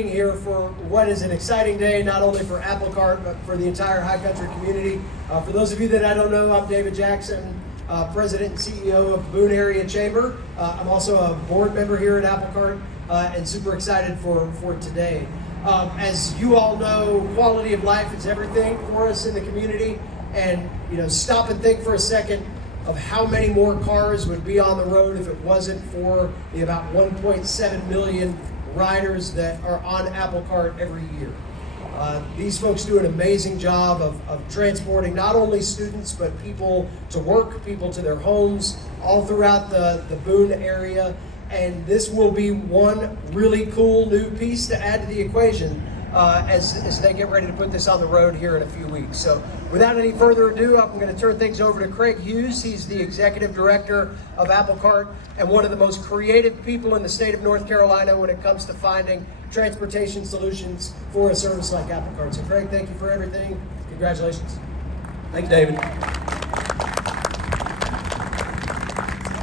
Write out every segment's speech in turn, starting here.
Here for what is an exciting day, not only for AppalCART, but for the entire high country community. For those of you that I don't know, I'm David Jackson, President and CEO of Boone Area Chamber. I'm also a board member here at AppalCART and super excited for today. As you all know, quality of life is everything for us in the community. And stop and think for a second of how many more cars would be on the road if it wasn't for the about 1.7 million riders that are on AppalCART every year. These folks do an amazing job of transporting not only students, but people to work, people to their homes, all throughout the Boone area. And this will be one really cool new piece to add to the equation as they get ready to put this on the road here in a few weeks. So without any further ado, I'm going to turn things over to Craig Hughes. He's the Executive Director of AppalCART and one of the most creative people in the state of North Carolina when it comes to finding transportation solutions for a service like AppalCART. So Craig, thank you for everything. Congratulations. Thank you, David.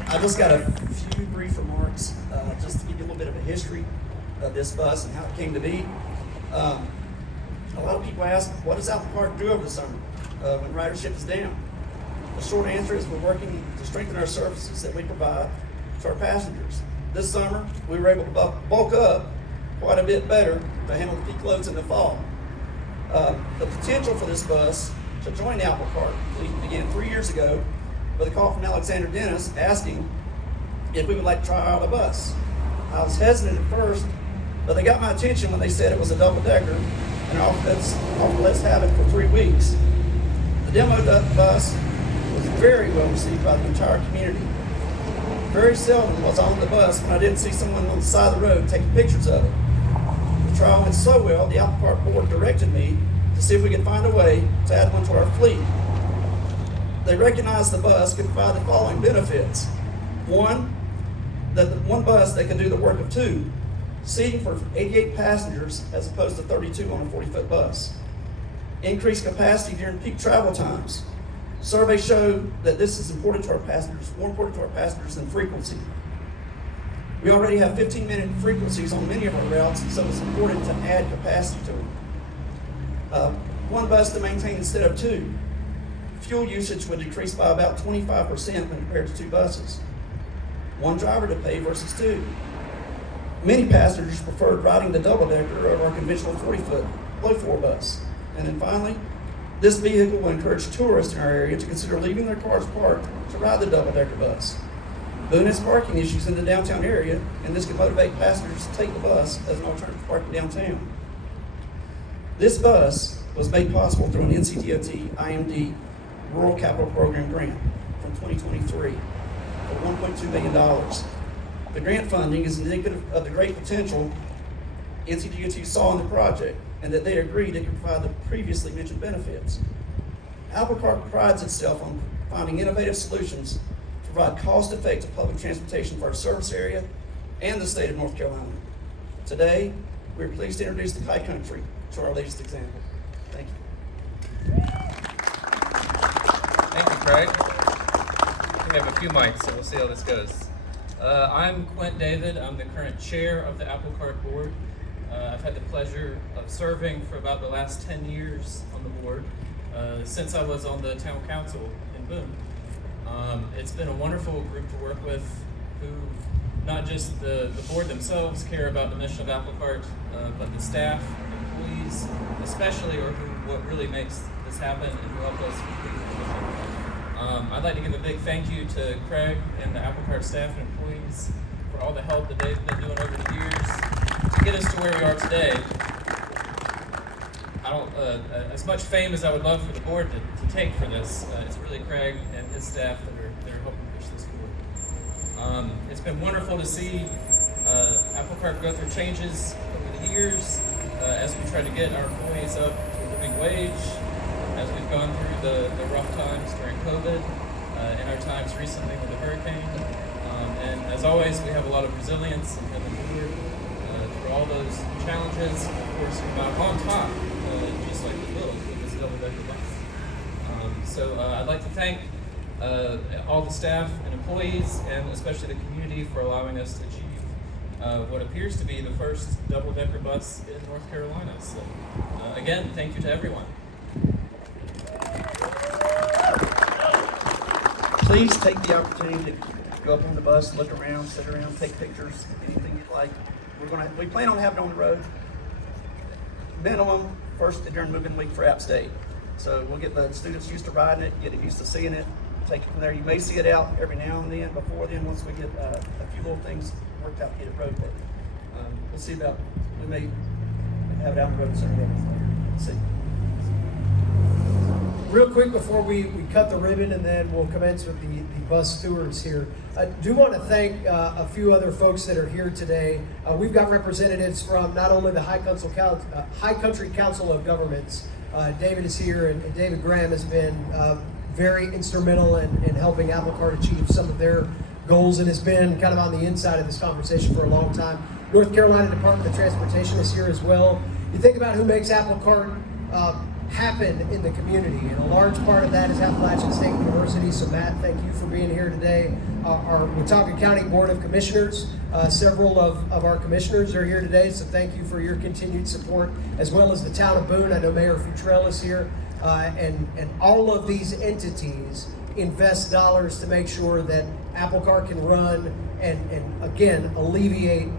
I just got a few brief remarks just to give you a little bit of a history of this bus and how it came to be. A lot of people ask, what does AppalCART do over the summer when ridership is down? The short answer is we're working to strengthen our services that we provide to our passengers. This summer, we were able to bulk up quite a bit better to handle the peak loads in the fall. The potential for this bus to join AppalCART began 3 years ago with a call from Alexander Dennis asking if we would like to try out a bus. I was hesitant at first, but they got my attention when they said it was a double-decker and offered let's have it for 3 weeks. The demo bus was very well received by the entire community. Very seldom was on the bus when I didn't see someone on the side of the road taking pictures of it. The trial went so well, the AppalCART board directed me to see if we could find a way to add one to our fleet. They recognized the bus could provide the following benefits. One bus that could do the work of 2, seating for 88 passengers as opposed to 32 on a 40-foot bus. Increased capacity during peak travel times. Surveys show that this is important to our passengers, more important to our passengers than frequency. We already have 15-minute frequencies on many of our routes, so it's important to add capacity to them. One bus to maintain instead of 2. Fuel usage would decrease by about 25% when compared to 2 buses. 1 driver to pay versus 2. Many passengers preferred riding the double-decker over our conventional 40-foot low-floor bus. And then finally, this vehicle will encourage tourists in our area to consider leaving their cars parked to ride the double-decker bus. Boone has parking issues in the downtown area, and this can motivate passengers to take the bus as an alternative to parking downtown. This bus was made possible through an NCDOT IMD Rural Capital Program grant from 2023 for $1.2 million. The grant funding is indicative of the great potential NCDOT saw in the project and that they agreed it could provide the previously mentioned benefits. AppalCART prides itself on finding innovative solutions to provide cost-effective public transportation for our service area and the state of North Carolina. Today, we're pleased to introduce the high country to our latest example. Thank you. Thank you, Craig. We have a few mics, so we'll see how this goes. I'm Quint David. I'm the current chair of the AppalCART board. I've had the pleasure of serving for about the last 10 years on the board, since I was on the town council in Boone. It's been a wonderful group to work with, who not just the board themselves care about the mission of AppalCART, but the staff, employees especially, or what really makes this happen and who helped us complete the mission. I'd like to give a big thank you to Craig and the AppalCART staff and employees for all the help that they've been doing over the years to get us to where we are today. As much fame as I would love for the board to take for this, it's really Craig and his staff that are helping push this forward. It's been wonderful to see AppalCART go through changes over the years as we try to get our employees up to a living wage, as we've gone through the rough times during COVID, and our times recently with the hurricane. And as always, we have a lot of resilience and have endured through all those challenges. Of course, come out on top, just like the Bills with this double-decker bus. So I'd like to thank all the staff and employees, and especially the community, for allowing us to achieve what appears to be the first double-decker bus in North Carolina. So, again, thank you to everyone. Please take the opportunity to go up on the bus, look around, sit around, take pictures, anything you'd like. We plan on having it on the road minimum first during moving week for App State. So we'll get the students used to riding it, get used to seeing it, take it from there. You may see it out every now and then. Before then, once we get a few little things worked out to get it road ready. We'll see about, we may have it out on the road soon. Let's see. Real quick before we cut the ribbon and then we'll commence with the bus tours here. I do want to thank a few other folks that are here today. We've got representatives from not only the High Country Council of Governments. David is here, and David Graham has been very instrumental in helping AppalCART achieve some of their goals and has been kind of on the inside of this conversation for a long time. North Carolina Department of Transportation is here as well. You think about who makes AppalCART happen in the community, and a large part of that is Appalachian State University. So Matt, thank you for being here today. Our Watauga County Board of Commissioners, several of our commissioners are here today, so thank you for your continued support, as well as the town of Boone. I know Mayor Futrell is here, and all of these entities invest dollars to make sure that AppalCART can run and again alleviate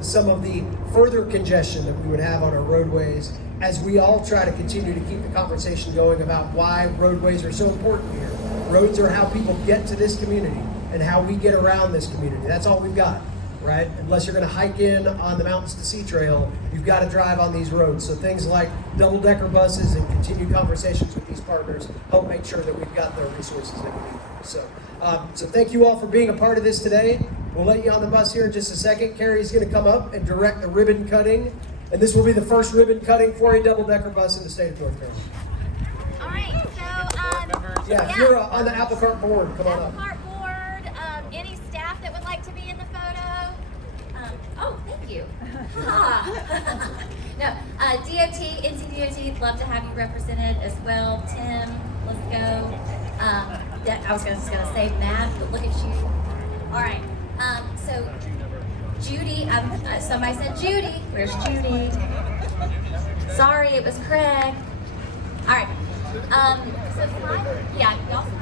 some of the further congestion that we would have on our roadways, as we all try to continue to keep the conversation going about why roadways are so important here. Roads are how people get to this community and how we get around this community. That's all we've got, right? Unless you're gonna hike in on the Mountains to Sea Trail, you've got to drive on these roads. So things like double-decker buses and continued conversations with these partners help make sure that we've got the resources that we need. So thank you all for being a part of this today. We'll let you on the bus here in just a second. Carrie's gonna come up and direct the ribbon cutting. And this will be the first ribbon cutting for a double-decker bus in the state of North Carolina. All right, so If you're on the AppalCART board, come on up. AppalCART board, any staff that would like to be in the photo? Oh, thank you. No, DOT, NCDOT, love to have you represented as well. Tim, let's go. I was just gonna say Matt, but look at you. All right, so Judy, somebody said Judy. Where's Judy? Sorry, it was Craig. All right. So slide, yeah, y'all slide.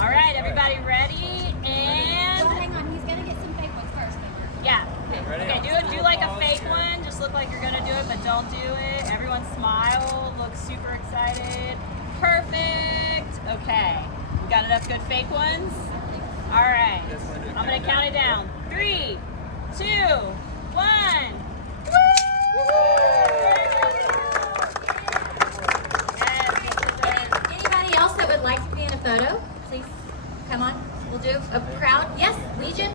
All right, everybody ready? And Well, hang on, he's gonna get some fake ones first. yeah, okay, do like a fake one. Just look like you're gonna do it, but don't do it. Everyone smile, look super excited. Perfect. Okay, we got enough good fake ones. All right, I'm gonna count it down. 3, 2, 1.